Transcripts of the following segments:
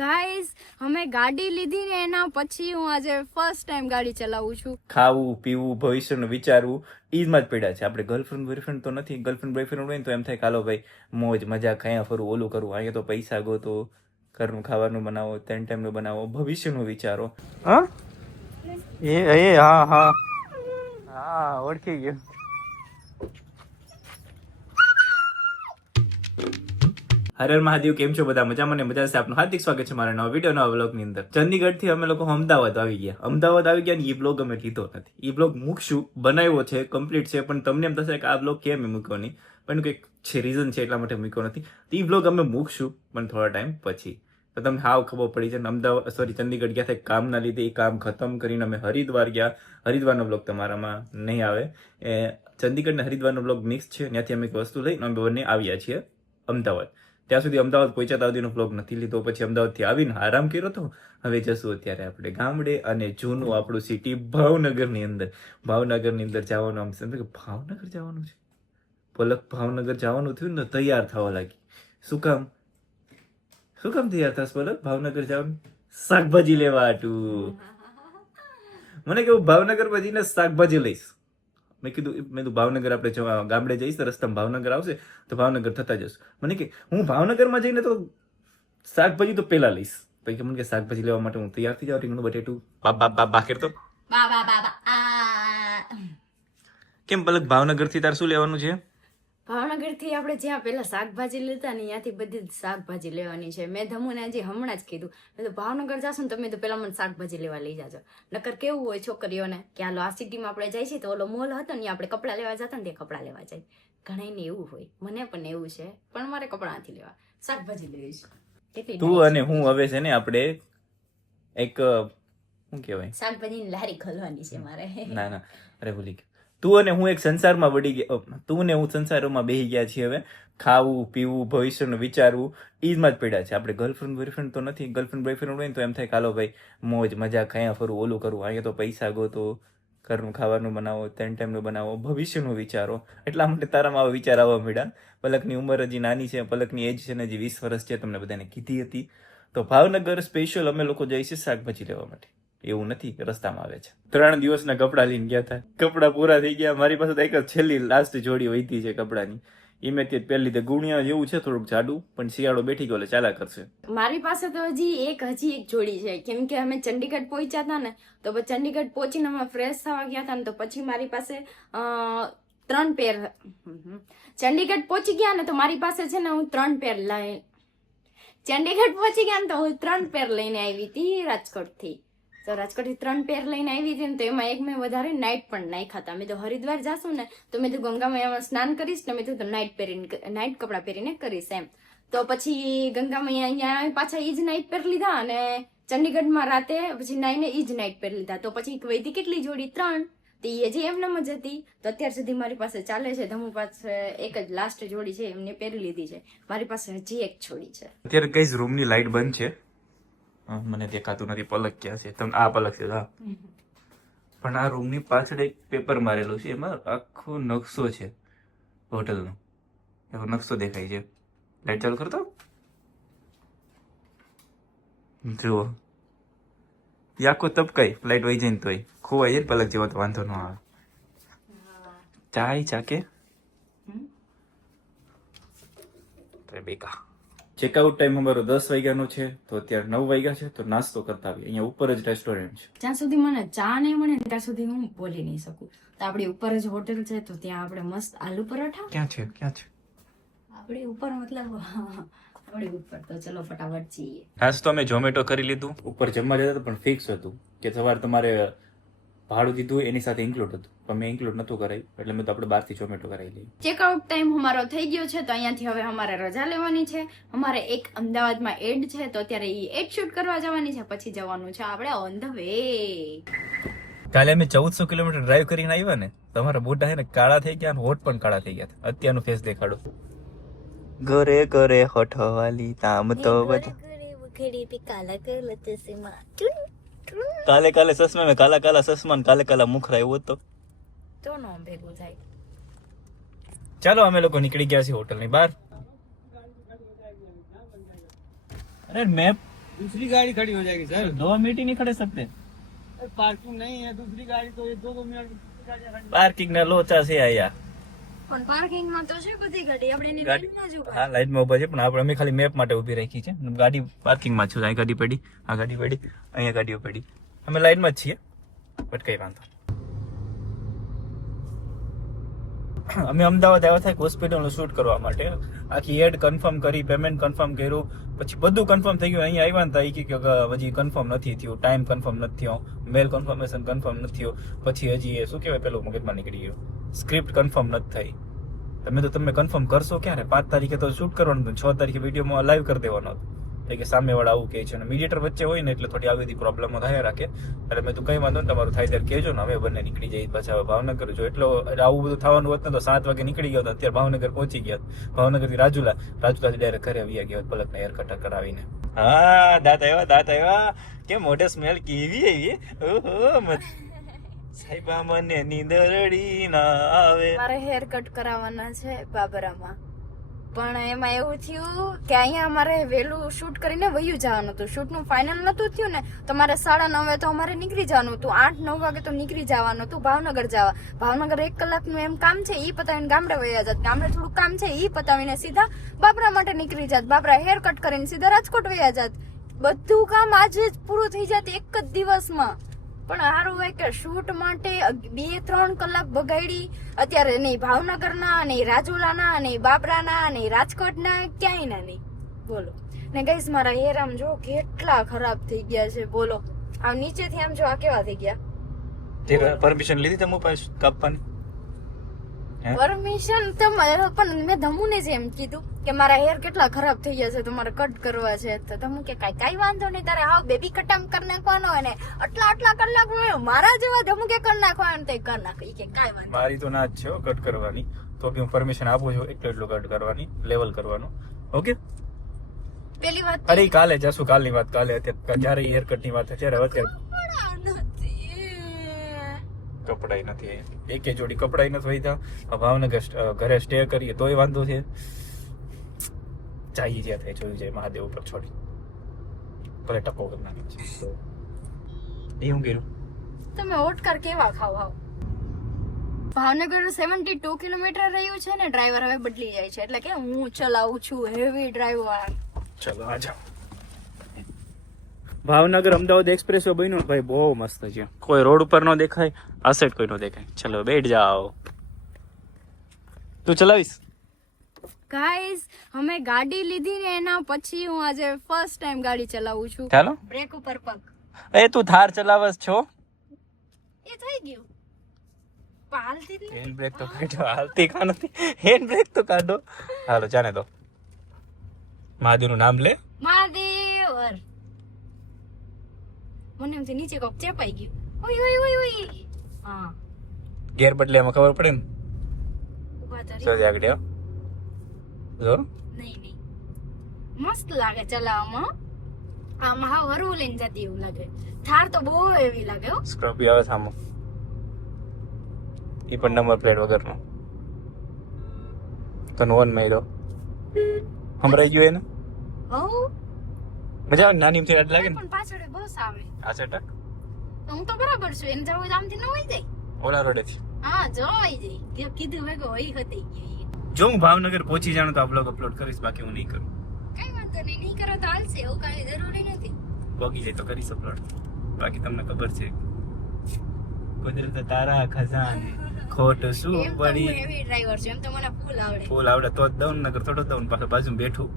Guys અમે ગાડી લીધી ને એના પછી હું આજે ફર્સ્ટ ટાઈમ ગાડી ચલાવું છું. ખાવું પીવું ભવિષ્યનું વિચારવું ઈ જ માં જ પડ્યા છે. આપણે ગર્લફ્રેન્ડ બોયફ્રેન્ડ તો નથી. ગર્લફ્રેન્ડ બોયફ્રેન્ડ હોય ને તો એમ થાય કાલો ભાઈ મોજ મજા ખાયા ફરવું ઓલું કરવું. અહીંયા તો પૈસા ગોતો, ઘરનું ખાવાનું બનાવો, 3 ટાઈમનું બનાવો, ભવિષ્યનું વિચારો. હા હા ઓળખી ગયો. હર હર મહાદેવ. કેમ છો બધા? મજામાં ને મજા છે. આપનું હાર્દિક સ્વાગત છે મારા નવા વિડીયો નવા વ્લોગની અંદર. ચંદીગઢ થી અમે લોકો અમદાવાદ આવી ગયા. અમદાવાદ આવી ગયા ને એ બ્લોગ અમે લીધો નથી. એ બ્લોગ મૂકશું, બનાવ્યો છે, કમ્પ્લીટ છે, પણ તમને એમ થશે કે આ બ્લોગ કેમ મૂક્યો નહીં, પણ કંઈક છે રીઝન છે એટલા માટે મૂક્યો નથી. એ બ્લોગ અમે મૂકશું પણ થોડા ટાઈમ પછી. તો તમને હાવ ખબર પડી છે. અમદાવાદ ચંદીગઢ ગયા હતા કામના લીધે. એ કામ ખતમ કરીને અમે હરિદ્વાર ગયા. હરિદ્વારનો બ્લોગ તમારામાં નહીં આવે. ચંદીગઢ ને હરિદ્વારનો બ્લોગ મિક્સ છે. ત્યાંથી અમે એક વસ્તુ લઈને અમે બંને આવ્યા છીએ અમદાવાદ. ત્યાં સુધી અમદાવાદ પહોંચ્યા સુધીનો બ્લોગ નથી લીધો. પછી અમદાવાદથી આવીને આરામ કર્યો હતો. હવે જશું અત્યારે આપણે ગામડે અને જૂનું આપણું સિટી ભાવનગરની અંદર. ભાવનગરની અંદર જવાનું આમ સમજો કે ભાવનગર જવાનું છે. પલક ભાવનગર જવાનું થયું ને તૈયાર થવા લાગી. શું કામ તૈયાર થશે પલક ભાવનગર જવાનું? શાકભાજી લેવા હાટું. મને કેવું ભાવનગર જઈને શાકભાજી લઈશ. મેં કીધું ભાવનગર આપણે ગામડે જઈશ તો રસ્તામાં ભાવનગર આવશે તો ભાવનગર થતા જશું. મને કે હું ભાવનગરમાં જઈને તો શાકભાજી તો પેલા લઈશ. પછી મને કે શાકભાજી લેવા માટે હું તૈયાર થઈ જાઉં. રીંગણું બટેટું બાકેર તો કેમ પલક ભાવનગર થી તાર શું લેવાનું છે? ભાવનગર થી આપણે જ્યાં પેલા શાકભાજી લેતા ને ત્યાંથી બધી જ શાકભાજી લેવાની છે. મેં ધમુને હજી હમણાં જ કીધું, મેં તો ભાવનગર જાશું ને તમે તો પેલા મને શાકભાજી લેવા લઈ જાજો. નકર કેવું હોય છોકરીઓને કે હાલો આ સિટીમાં આપણે જાય છે તો ઓલો મોલ હતો ને આપણે કપડા લેવા જતા ને ત્યાં કપડા લેવા જાય. ઘણાને એવું હોય, મને પણ એવું છે, પણ મારે કપડા નથી લેવા, શાકભાજી લેવી છે. તું અને હું હવે છે ને આપણે એક શું કહેવાય શાકભાજીની લારી ખોલવાની છે મારે. ના અરે ભૂલી ગયો. તું અને હું એક સંસારમાં વળી ગયા. તું ને હું સંસારોમાં બેસી ગયા છીએ હવે. ખાવું પીવું ભવિષ્યનું વિચારવું ઈ જ માં જ પડ્યા છે. આપણે ગર્લફ્રેન્ડ બોયફ્રેન્ડ તો નથી. ગર્લફ્રેન્ડ બોયફ્રેન્ડ હોય ને તો એમ થાય કાલો ભાઈ મોજ મજા ખાયા ફરવું ઓલું કરવું. અહીંયા તો પૈસા ગોતો, ઘરનું ખાવાનું બનાવો, 3 ટાઈમનું બનાવો, ભવિષ્યનું વિચારો. એટલા માટે તારામાં આવા વિચાર આવવા મળ્યા. પલકની ઉંમર હજી નાની છે. પલકની એજ છે ને હજી 20 વર્ષ છે. તમને બધાને કીધી હતી. તો ભાવનગર સ્પેશિયલ અમે લોકો જઈએ છીએ શાકભાજી લેવા માટે. એવું નથી રસ્તામાં આવે છે. 3 દિવસના કપડાં લઈને ગયા હતા. કપડાં પૂરા થઈ ગયા. મારી પાસે તો એક જ છેલ્લી લાસ્ટ જોડી વહીતી છે કપડાની. એ મેં તે પહેલી લીધે. ગુણિયા જેવું છે થોડુંક જાડું, પણ શિયાળો બેઠી ગયો એટલે ચાલ્યા કરશે. મારી પાસે તો હજી એક જોડી છે. કેમ કે અમે ચંડીગઢ પહોંચ્યા હતા ને તો ચંડીગઢ પહોંચીને અમે ફ્રેશ થવા ગયા હતા ને તો પછી મારી પાસે 3 પેર. ચંડીગઢ પહોંચી ગયા ને તો મારી પાસે છે ને હું 3 પેર લઈ ચંડીગઢ પહોંચી ગયા ને તો હું 3 પેર લઈને આવી હતી રાજકોટથી. તો રાજકોટથી 3 પેર લઈને આવી હતી ને તો એમાં એક મેં વધારે નાઇટ પણ નાખ્યા હતા. મેં તો હરિદ્વાર જાશું ને તો મેં તો ગંગામૈયામાં સ્નાન કરીશ ને મેં તો નાઇટ કપડાં પહેરીને કરીશ એમ. તો પછી ગંગામૈયા અહીંયા પાછા ઈ જ નાઇટ પહેર લીધા અને ચંડીગઢમાં રાતે પછી નાઈને ઈ જ નાઇટ પહેર લીધા. તો પછી વૈધી કેટલી જોડી 3. તો એ જે એમનામ જ હતી. તો અત્યાર સુધી મારી પાસે ચાલે છે. ધમુ પાસે એક જ લાસ્ટ જોડી છે, એમને પહેરી લીધી છે. મારી પાસે હજી એક જોડી છે. અત્યારે કઈ રૂમની લાઈટ બંધ છે. મને દેખાતું નથી પલક ક્યાં છે. તમને આ પલક છે હા, પણ આ રૂમની પાછળ એક પેપર મારેલું છે. એમાં આખો નકશો છે હોટલનો. એવો નકશો દેખાય છે. લાઈટ ચાલુ કરતો જુઓ. એ આખો તપકાઈ લાઈટ વહી જાય ને તોય ખોવાઈ જાય. પલક જેવો તો વાંધો ન આવે. ચાકે બેકા. ચેકઆઉટ ટાઈમ અમારો 10 વાગ્યાનો છે. તો અત્યારે 9 વાગ્યા છે. તો નાસ્તો કરતા આવીએ. અહીંયા ઉપર જ રેસ્ટોરન્ટ છે. જ્યાં સુધી મને ચા નહીં મળે ને ત્યાં સુધી હું બોલી નહીં શકું. તો આપણી ઉપર જ હોટેલ છે તો ત્યાં આપણે મસ્ત આલુ પરાઠા. ક્યાં છે આપણી ઉપર મતલબ આપણી ઉપર. તો ચલો ફટાફટ જઈએ. આજ તો અમે ઝોમેટો કરી લીધું. ઉપર જમવા જતા પણ ફિક્સ હતું કે સવારે તમારે ભાડું દીધું એની સાથે ઇન્ક્લુડ હતું, પણ મેં ઇન્ક્લુડ નતું કરાયું એટલે મેં તો આપણે બહારથી ઝોમેટો કરાવી લઈએ. ચેકઆઉટ ટાઈમ અમારો થઈ ગયો છે તો અહીંયાથી હવે અમારે રજા લેવાની છે. અમારે એક અમદાવાદમાં એડ છે તો અત્યારે એ એડ શૂટ કરવા જવાની છે. પછી જવાનું છે આપણે ઓન ધ વે. કાલે અમે 1400 કિલોમીટર ડ્રાઈવ કરીને આવ્યા ને, તમારા મોઢા હે ને કાળા થઈ ગયા, હોઠ પણ કાળા થઈ ગયા. અત્યારનું ફેસ દેખાડો. ઘરે ઘરે હોઠવાલી તામ તો બધા કાલે સસમા મેં કાલા સસમાન કાલે મુખરા એવું તો નો ભેગું થાય. ચાલો અમે લોકો નીકળી ગયા છીએ હોટલ ની બહાર. અરે મેપ दूसरी गाड़ी खड़ी हो जाएगी सर। 2 मिनट ही नहीं खड़े सकते? पार्किंग नहीं है, दूसरी गाड़ी तो 2-2 मिनट गाड़ियां खड़ी। પાર્કિંગ ના લોચા છે આયા. પણ પાર્કિંગમાં તો છે બધી ગાડી, આપણે એની લાઈનમાં જ ઉભા. હા, લાઈનમાં ઉભા છે, પણ આપણે અમે ખાલી મેપ માટે ઊભી રાખી છે. ગાડી પાર્કિંગમાં છે. અહીં ગાડી પડી, આ ગાડી પડી, અહીંયા ગાડીઓ પડી. અમે લાઈનમાં જ છીએ, બટ કઈ વાંધો નહીં. અમે અમદાવાદ આવ્યા હતા એક હોસ્પિટલનું શૂટ કરવા માટે. આખી એડ કન્ફર્મ કરી, પેમેન્ટ કન્ફર્મ કર્યું, પછી બધું કન્ફર્મ થઈ ગયું. અહીંયા આવ્યા ને તો કે હજી કન્ફર્મ નથી થયું, ટાઈમ કન્ફર્મ નથી થયો, મેલ કન્ફર્મેશન કન્ફર્મ નથી થયો, પછી હજી એ શું કહેવાય પેલું મગજમાં નીકળી ગયું, સ્ક્રિપ્ટ કન્ફર્મ નથી થઈ. તમે કન્ફર્મ કરશો ક્યારે? 5 તારીખે તો શૂટ કરવાનું હતું, 6 તારીખે વિડીયોમાં લાઈવ કરી દેવાનો હતો. એટલે કે સામેવાળા આવું કહે છે, અને મીડિયેટર વચ્ચે હોય ને એટલે થોડી આવી બધી પ્રોબ્લેમો થાય રાખે. એટલે મેં તો કંઈ વાંધો ને, તમારું થાય ત્યારે કહેજો ને, અમે બંને નીકળી જઈએ પાછા ભાવનગર. જો એટલો આવું બધું થવાનું હોત ને તો 7 વાગે નીકળી ગયો હતો, અત્યારે ભાવનગર પહોંચી ગયા. ભાવનગરથી રાજુલાથી ડાયરેક્ટ ઘરે આવી ગયા પલકને હેર કટ કરાવીને. હા, દાંત આવ્યા કે મોઢે સ્મેલ કેવી આવી? ઓહો, સાહેબા મને નીંદરડી ના આવે. મારે હેર કટ કરાવવાના છે બાબરામાં, પણ એમાં એવું થયું કે અહીંયા અમારે વહેલું શૂટ કરીને વયું જવાનું હતું. શૂટનું ફાઇનલ નતું થયું ને તો મારે 9:30 તો અમારે નીકળી જવાનું હતું. 8-9 વાગે તો નીકળી જવાનું હતું ભાવનગર જવા. ભાવનગર 1 કલાકનું એમ કામ છે, ઈ પતાવીને ગામડે વયા જાત. ગામડે થોડું કામ છે, ઈ પતાવીને સીધા બાબરા માટે નીકળી જાત. બાબરા હેર કટ કરીને સીધા રાજકોટ વયા જાત. બધું કામ આજે જ પૂરું થઈ જાત એક જ દિવસમાં. પણ સારું હોય કે શૂટ માટે 2-3 કલાક બગાડી. અત્યારે નહીં ભાવનગરના, નહીં રાજુલાના, નહીં બાબરાના, નહીં રાજકોટના, ક્યાંયના નહીં. બોલો. ને ગાઈસ મારા હેર આમ જો કેટલા ખરાબ થઈ ગયા છે. બોલો, આમ નીચેથી આમ જો આ કેવા થઈ ગયા. તે પરમિશન લીધી તમે પાસે કાપવાની? પરમિશન તો પણ મેં ધમુને જ એમ કીધું કે મારા હેર કેટલા ખરાબ થઈ ગયા છે, તમારે કટ કરવા છે. તો ધમુ કે કાઈ વાંધો નહીં, તારે હાવ બેબી કટામ કરી નાખવાનો હોય ને આટલા કલાક મારા જેવા ધમુ કે કરી નાખવાનું તે કરી નાખ. કે કાઈ વાંધો. મારી તો ના જ છે કટ કરવાની, તો કે હું પરમિશન આપું છું એટલું કટ કરવાની, લેવલ કરવાનું. ઓકે, પેલી વાત અરે કાલે જશું, કાલની વાત કાલે. અત્યારે જ્યારે હેર કટની વાત છે ત્યારે અત્યારે કપડાઈ નથી, એકે જોડી કપડાઈ નથી વહીતા. ભાવનગર ઘરે સ્ટે કરીએ તોય વાંધો છે. ચાઈ જ્યાં થાય જોયું જાય મહાદેવ ઉપર છોડી ભલે ટકો કરી નાખે છે. એ હું કર્યું? તમે ઓટકાર કેવા ખાવ હાવ. ભાવનગર 72 કિલોમીટર રહ્યું છે ને, ડ્રાઈવર હવે બદલી જાય છે. એટલે કે હું ચલાવું છું હેવી ડ્રાઈવર. ચલો આ જાઓ. ભાવનગર અમદાવાદ એક્સપ્રેસ વે બન્યો ભાઈ, બહુ મસ્ત છે. કોઈ રોડ ઉપર નો દેખાય, આ સાઈડ કોઈ નો દેખાય. ચલો બેઠ જાઓ. તું ચલાવીશ? ગાઈઝ અમે ગાડી લીધી ને એના પછી હું આજે ફર્સ્ટ ટાઈમ ગાડી ચલાવું છું. ચાલો. બ્રેક ઉપર પગ. એ તું થાર ચલાવસ છો? એ થઈ ગયું. પાલતી જ હેન્ડ બ્રેક તો કાઢો. હાલતી કા નથી? હેન્ડ બ્રેક તો કાઢો. હાલો જાને દો. મહાદેવ નું નામ લે. મહાદેવર. મને એમથી નીચે કોક ચેપાઈ ગયું. ઓય ઓય ઓય ઓય. હા. ગેર બદલે એમાં ખબર પડે ને. ઉભા તારી. જો આગળ આવ. જો. નહીં. મસ્ત લાગે ચલાવવામાં. આમ હાવ હરવું લઈને જતી એવું લાગે. થાર તો બહુ એવી લાગે હો. સ્કોર્પિયો આવે સામો. ઈ પણ નંબર પ્લેટ વગરનો. તને ઓન માર્યો. સંભળાઈ ગયું એને? હો. મજા આવે નાની થી અડ લાગે ને. પણ પાછળ બસ આવે. આ સેટક. તો હું તો બરાબર છું. એને જાવ આમથી ન હોય જાય. ઓલા રોડે થી. હા જોઈ જાય. તે કીધું વેગો હોય હતી ગઈ. જો હું ભાવનગર પહોંચી જાણું તો આ બ્લોગ અપલોડ કરીશ, બાકી હું નહીં કરું. કઈ વાંધો નહીં કરો તો હાલશે. એવું કાંઈ જરૂરી નથી. પહોંચી જાય તો કરીશ અપલોડ. બાકી તમને ખબર છે કુદરત તારા ખજાને ખોટ શું એમ તો પડી. હું હેવી ડ્રાઈવર છું. એમ તો મને ફૂલ આવડે. ફૂલ આવડે તો જ દઉં, નગર થોડો દઉં. પાછો બાજુમાં બેઠું.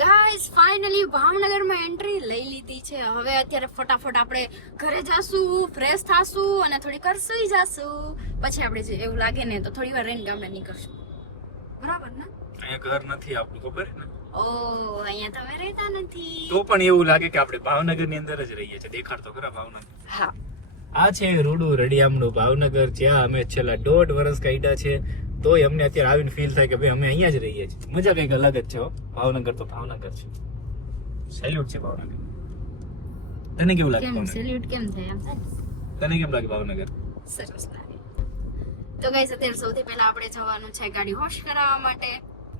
ગાઈસ ફાઇનલી ભાવનગરમાં એન્ટ્રી લઈ લીધી છે. હવે અત્યારે ફટાફટ આપણે ઘરે જાશું, ફ્રેશ થાશું અને થોડીક વાર સુઈ જાશું. પછી આપણે જે એવું લાગે ને તો થોડી વાર રહીને ગામડે નીકળશું. બરાબર ને? અહીંયા ઘર નથી આપણું, ખબર ને? ઓ અહીંયા તમે રહેતા નથી. તો પણ એવું લાગે કે આપણે ભાવનગર ની અંદર જ રહીએ છીએ. દેખાડ તો ખરા ભાવનગર. હા. આ છે રૂડું રડિયામણું ભાવનગર, જ્યાં અમે છેલ્લા 1.5 વર્ષ કાઢ્યા છે. તોય અમને અત્યારે આવીને ફીલ થાય કે ભાઈ અમે અહીંયા જ રહીએ છીએ. મજા કંઈક અલગ જ છે હો. ભાવનગર તો ભાવનગર છે. સેલ્યુટ છે ભાવનગર. તને કેવું લાગે કેમ ભાવનગર? સેલ્યુટ કેમ થાય એમ થાય? તને કેમ લાગે ભાવનગર? સરસ લાગે. તો ગાઈસ અત્યારે સૌથી પહેલા આપણે જવાનું છે ગાડી વોશ કરાવવા માટે.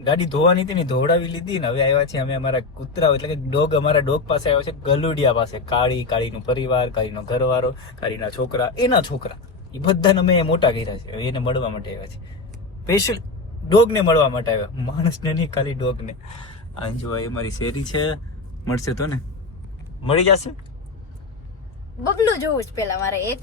ગાડી ધોવાની હતી ને ધોવડાવી લીધી ને હવે આવ્યા છે અમે અમારા કૂતરા એટલે કે ડોગ અમારા ડોગ પાસે આવ્યો છે ગલુડિયા પાસે. કાળીનો પરિવાર, કાળીનો ઘરવાળો, કાળીના છોકરા, એના છોકરા એ બધાને અમે મોટા કર્યા છે. હવે એને મળવા માટે આવ્યા છે. સ્પેશિયલ ડોગ ને મળવા માટે આવ્યા, માણસને નહીં, ખાલી ડોગ ને. આ જો એ મારી શેરી છે, મળશે તો ને મળી જશે. બબલું જોવું જ પેલા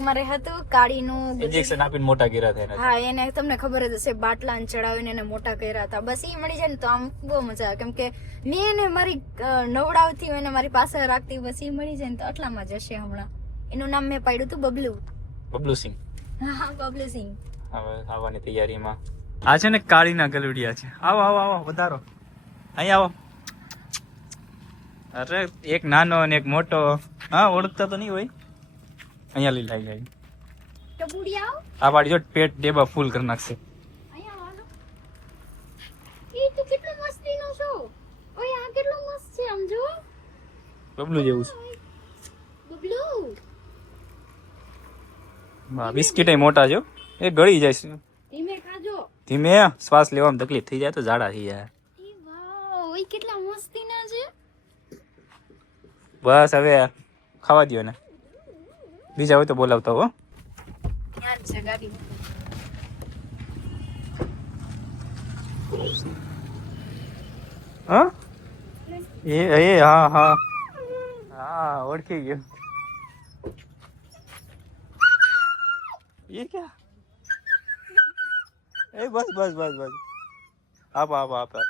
મારે હતું કાળીનું ઇન્જેક્શન આપીને મોટા કર્યા થયા. હા, એને તમને ખબર જ હશે, બાટલા ચડાવીને એને મોટા કર્યા હતા. બસ એ મળી જાય ને તો આમ બહુ મજા આવે, કેમ કે મેં એને મારી નવડાવતી હોય ને મારી પાસે રાખતી, બસ એ મળી જાય ને તો આટલામાં જ હશે. હમણાં એનું નામ મેં પાડ્યું હતું બબલુ. બબલુસિંહ. હા, બબલુસિંહ. હવે આવવાની તૈયારીમાં. આ છે ને કાળીના ગલુડિયા છે. આવો આવો આવો, વધારો અહીં આવો. અરે એક નાનો અને એક મોટો. હા, ઓળખતા તો નહીં હોય. અહીંયા લઈ લાવી જાય. ટબુડિયા આ વાળી જો પેટ ડેબા ફૂલ કરી નાખશે. અહીંયા આવો. એ તો કેટલો મસ્તીનો છો. ઓય આ કેટલો મસ્ત છે, આમ જો. બબલું જેવું છે. બબલુ. હા, બિસ્કિટ એ મોટા જો, એ ગળી જાય છે. ધીમે ખાજો. ધીમે, શ્વાસ લેવામાં તકલીફ થઈ જાય તો ઝાડા થઈ જાય. એ વાવ, ઓય કેટલા મસ્તીના છે. બસ હવે ખાવા દ્યો ને, બીજા હોય તો બોલાવતા હો. યાદ છે ગાડી. હા હા હા હા, ઓળખી ગયો. ये क्या? ए बस बस बस बस, आप બસ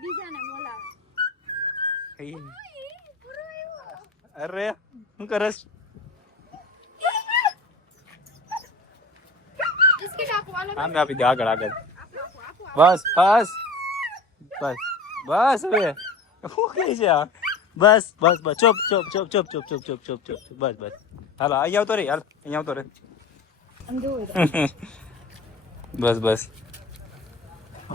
બીજાને બોલાવે. અરે શું કરસ? બિસ્કિટ આપો, આલો. આમ આપી દે, આગળ આગળ. બસ બસ બસ બસ, હવે શું કહે છે આ? બસ બસ બસ, chop chop chop chop chop chop chop chop chop, બસ બસ. હાલો અહીં આવતો રે, હાલ અહીં આવતો રે. બસ બસ,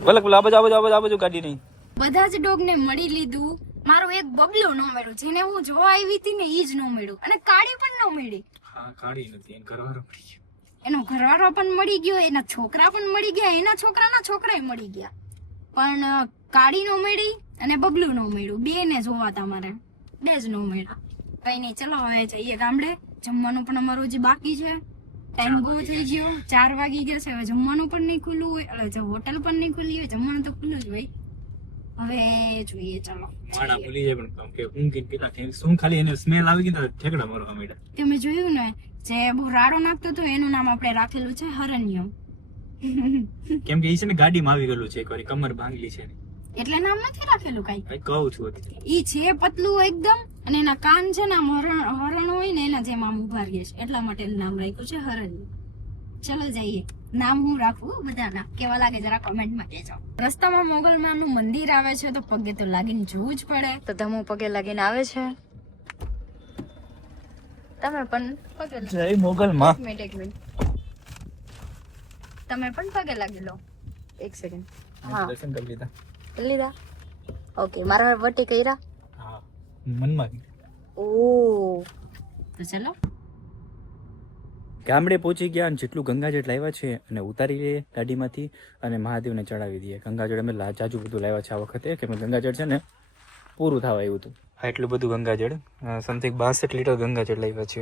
ભલે આ બાજુ ગાડી નહીં. બધા જ ડોગ ને મળી લીધું. મારું એક બબલો ન મળ્યું, જેને હું જોવા આવી હતી ને ઈ જ ન મળ્યું, અને કાળી પણ ન મળી. હા, કાળી નથી, એનો ઘરવાળો મળી ગયો. એનો ઘરવાળો પણ મળી ગયો, એના છોકરા પણ મળી ગયા, એના છોકરાના છોકરાય મળી ગયા, પણ કાળી નો મળી અને બબલું નો મળ્યું. બે ને જોવાતા મારે, બે જ નો મળ્યા. કઈ નહીં, ચલો હવે જઈએ ગામડે. જમવાનું પણ અમારું હજી બાકી છે. ટાઈમ બહુ થઈ ગયો, 4 વાગી ગયા છે. હવે જમવાનું પણ નહીં ખુલ્લું હોય, એટલે હોટલ પણ નહીં ખુલ્લી હોય, જમવાનું તો ખુલ્લું જ હોય. હવે જોઈએ, ચલો. માણા ભૂલી જાય, પણ કામ કે ઊંઘી પેલા શું ખાલી એને સ્મેલ આવી ગઈ તો ઠેકડા મારવા માંડ્યા. તમે જોયું ને, જે બહુ રાડો નાખતો હતો એનું નામ આપણે રાખેલું છે હરણ્યો. કેમ કે ઈ છે ને ગાડીમાં આવી ગયેલું છે, એકવાર કમર ભાંગલી છે ને, એટલે નામ નથી રાખેલું કઈ. કહું છું. ઈ છે પતલું એકદમ, અને એના કાન છે ને આમ હરણ હોય ને એના જેમ આમ ઉભા રહે છે, એટલા માટે નામ રાખ્યું છે હરણ્યો. ચલો જઈએ. નામ હું રાખું બધાના, કેવા લાગે જરા કમેન્ટમાં કહેજો. રસ્તામાં મોગલમાનું મંદિર આવે છે તો પગે તો લાગીને જોવું જ પડે. તો ધમો પગે લાગીને આવે છે, તમે પણ પગે લાગો. જય મોગલમાં. એક મિનિટ, તમે પણ પગે લાગી લો. એક સેકન્ડ. હા, દર્શન કરી લીધા. કરી લીધા. ઓકે, મારા વટી કર્યા. હા, મનમાં. ઓ, તો ચલો. ગામડે પહોંચી ગયા અને જેટલું ગંગાજળ લાવ્યા છે અને ઉતારી લઈએ ગાડીમાંથી અને મહાદેવને ચડાવી દઈએ. ગંગાજળ અમે જાજુ બધું લાવ્યા છે આ વખતે, કે ગંગાજળ છે ને પૂરું થવા આવ્યું હતું. આ એટલું બધું ગંગાજળ, સમથિંગ 62 લીટર ગંગાજળ લાવ્યા છે.